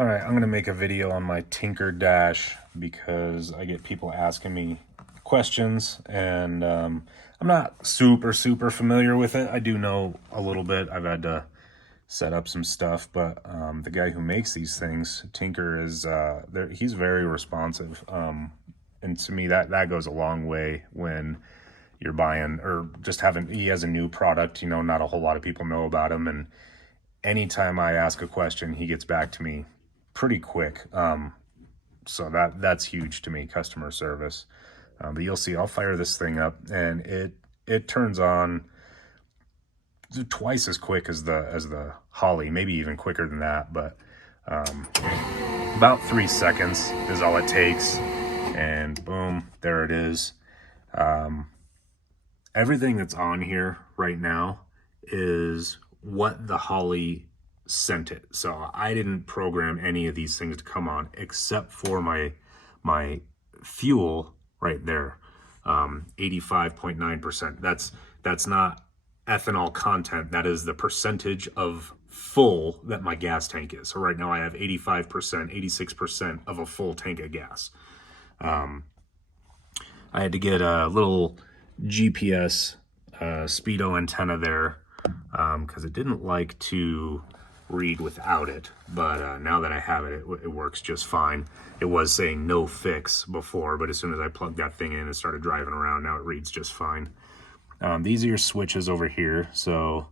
All right, I'm gonna make a video on my Tinker Dash because I get people asking me questions, and I'm not super familiar with it. I do know a little bit. I've had to set up some stuff, but the guy who makes these things, Tinker, is he's very responsive, and to me that goes a long way when you're buying or just having. He has a new product, not a whole lot of people know about him, and anytime I ask a question, he gets back to me pretty quick. So that's huge to me, customer service. But you'll see, I'll fire this thing up, and it turns on twice as quick as the Holley, maybe even quicker than that. But about 3 seconds is all it takes, and boom, there it is. Everything that's on here right now is what the Holley sent it. So I didn't program any of these things to come on except for my fuel right there. 85.9%. That's not ethanol content. That is the percentage of full that my gas tank is. So right now I have 85%, 86% of a full tank of gas. I had to get a little GPS speedo antenna there because it didn't like to read without it, but now that I have it, it works just fine. It was saying no fix before, but as soon as I plugged that thing in and started driving around, now it reads just fine. These are your switches over here. So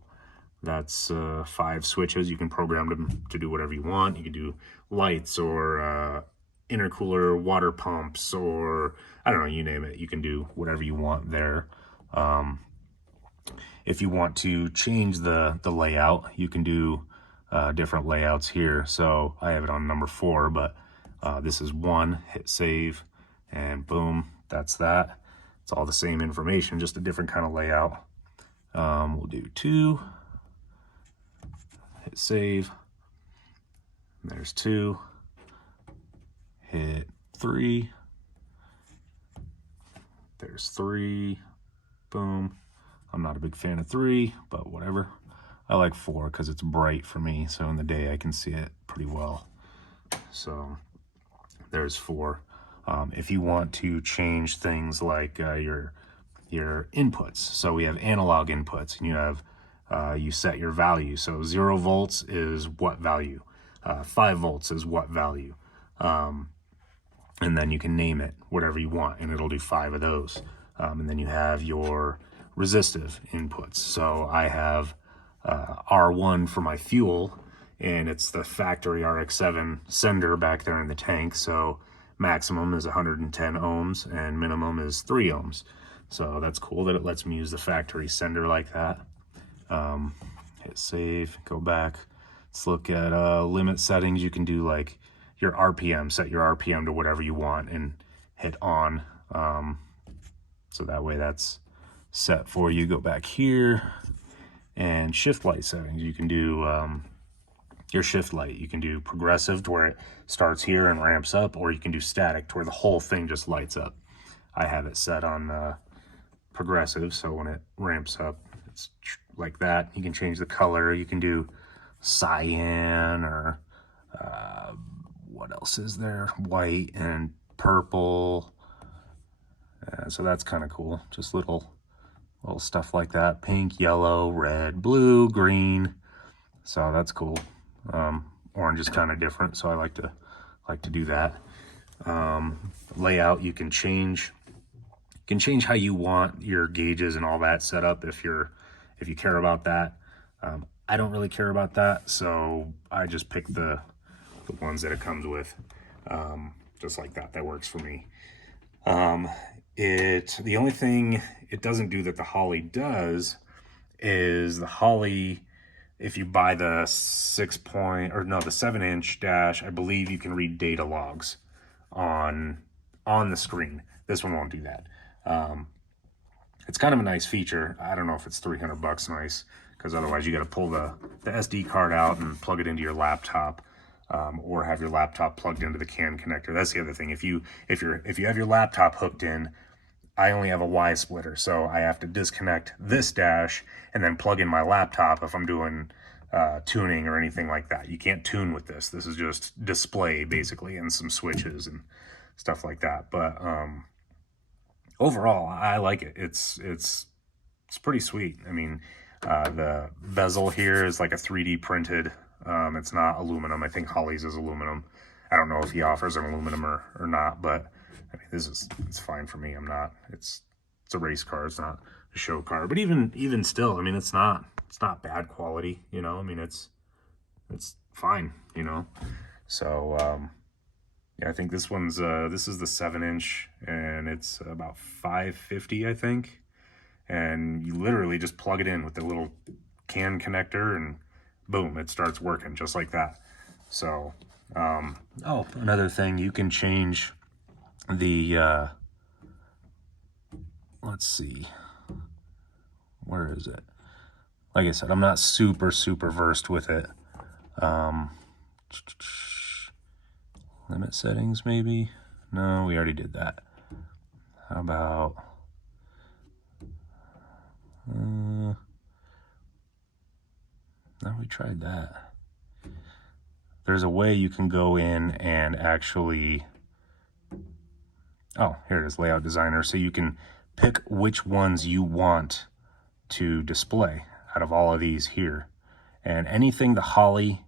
that's 5 switches. You can program them to do whatever you want. You can do lights or intercooler water pumps, or I don't know, you name it. You can do whatever you want there. If you want to change the layout, you can do different layouts here. So I have it on number 4, but this is 1. Hit save, and boom, that's that. It's all the same information, just a different kind of layout. We'll do 2. Hit save. There's 2. Hit 3. There's 3. Boom. I'm not a big fan of 3, but whatever. I like 4 because it's bright for me, so in the day I can see it pretty well. So there's 4. If you want to change things like your inputs, so we have analog inputs, and you have you set your value. So 0 volts is what value, 5 volts is what value, and then you can name it whatever you want, and it'll do 5 of those. And then you have your resistive inputs. So I have R1 for my fuel, and it's the factory RX7 sender back there in the tank. So maximum is 110 ohms and minimum is 3 ohms. So that's cool that it lets me use the factory sender like that. Hit save, go back. Let's look at limit settings. You can do like your RPM, set your RPM to whatever you want, and hit on. So that way that's set for you. Go back here, and shift light settings. You can do your shift light. You can do progressive to where it starts here and ramps up, or you can do static to where the whole thing just lights up. I have it set on progressive, so when it ramps up, it's like that. You can change the color. You can do cyan, or what else is there? White and purple. So that's kind of cool. Just little stuff like that. Pink, yellow, red, blue, green. So that's cool. Orange is kind of different, so I like to do that. Layout, you can change how you want your gauges and all that set up if you care about that. I don't really care about that, so I just pick the ones that it comes with. Just like that. That works for me. The only thing it doesn't do that the Holley does is the Holley, if you buy the 7-inch dash, I believe you can read data logs on the screen. This one won't do that. It's kind of a nice feature. I don't know if it's $300 nice, because otherwise you got to pull the SD card out and plug it into your laptop. Or have your laptop plugged into the CAN connector. That's the other thing. If you have your laptop hooked in, I only have a Y splitter, so I have to disconnect this dash and then plug in my laptop if I'm doing tuning or anything like that. You can't tune with this. This is just display basically, and some switches and stuff like that. But overall, I like it. It's pretty sweet. I mean, the bezel here is like a 3D printed. It's not aluminum. I think Holley's is aluminum. I don't know if he offers an aluminum or not, but I mean, it's fine for me. It's a race car. It's not a show car. But even still, I mean, it's not bad quality, you know. I mean, it's fine, you know. So yeah, I think this one's this is the 7-inch, and it's about $550, I think. And you literally just plug it in with the little CAN connector, and boom, it starts working just like that. So oh, another thing, you can change the let's see, where is it? Like I said, I'm not super versed with it. Limit settings, maybe? No, we already did that. How about no, we tried that. There's a way you can go in and actually, oh, here it is, layout designer. So you can pick which ones you want to display out of all of these here. And anything the Holley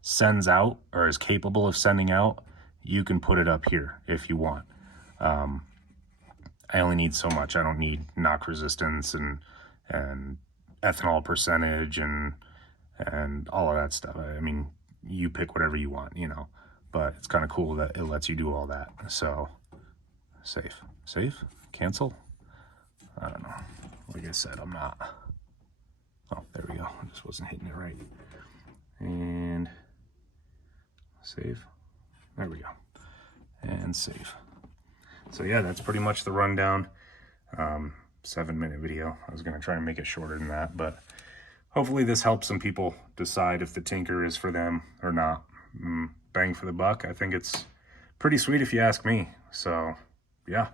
sends out or is capable of sending out, you can put it up here if you want. I only need so much. I don't need knock resistance and ethanol percentage and all of that stuff. I mean, you pick whatever you want, you know, but it's kind of cool that it lets you do all that. So save, cancel. I don't know. Like I said, I'm not. Oh, there we go. I just wasn't hitting it right. And save. There we go. And save. So yeah, that's pretty much the rundown. 7-minute video. I was going to try and make it shorter than that, but hopefully this helps some people decide if the Tinker is for them or not. Bang for the buck. I think it's pretty sweet if you ask me. So yeah.